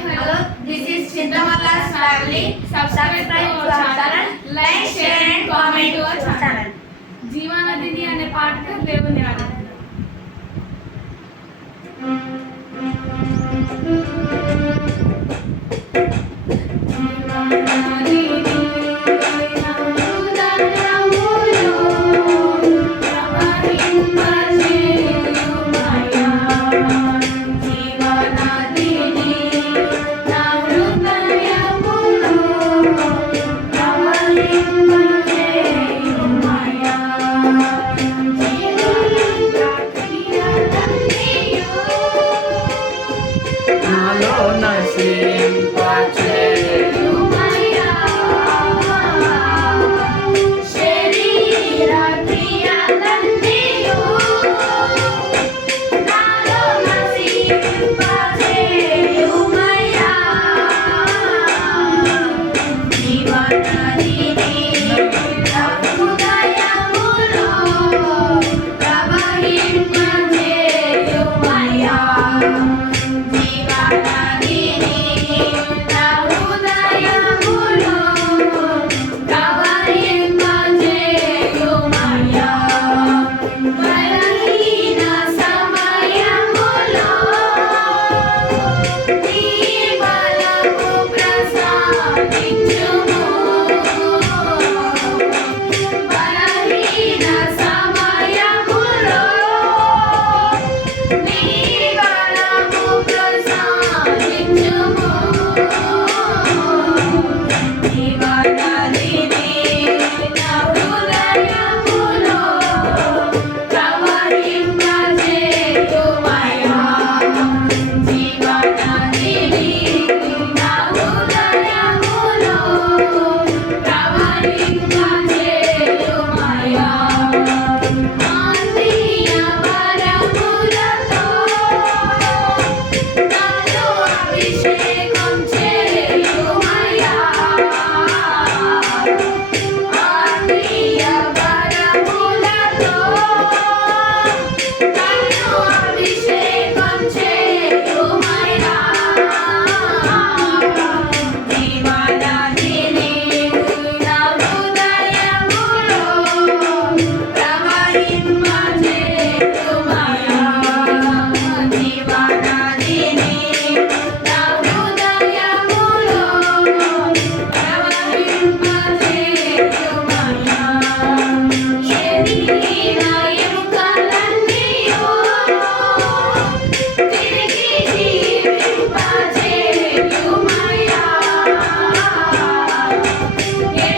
Hello this is Chintamalla's family subscribe to channel like share and comment to channel జీవనదిని అనే పాటకు దేవుని Nalo Nasim Pacha Yeah.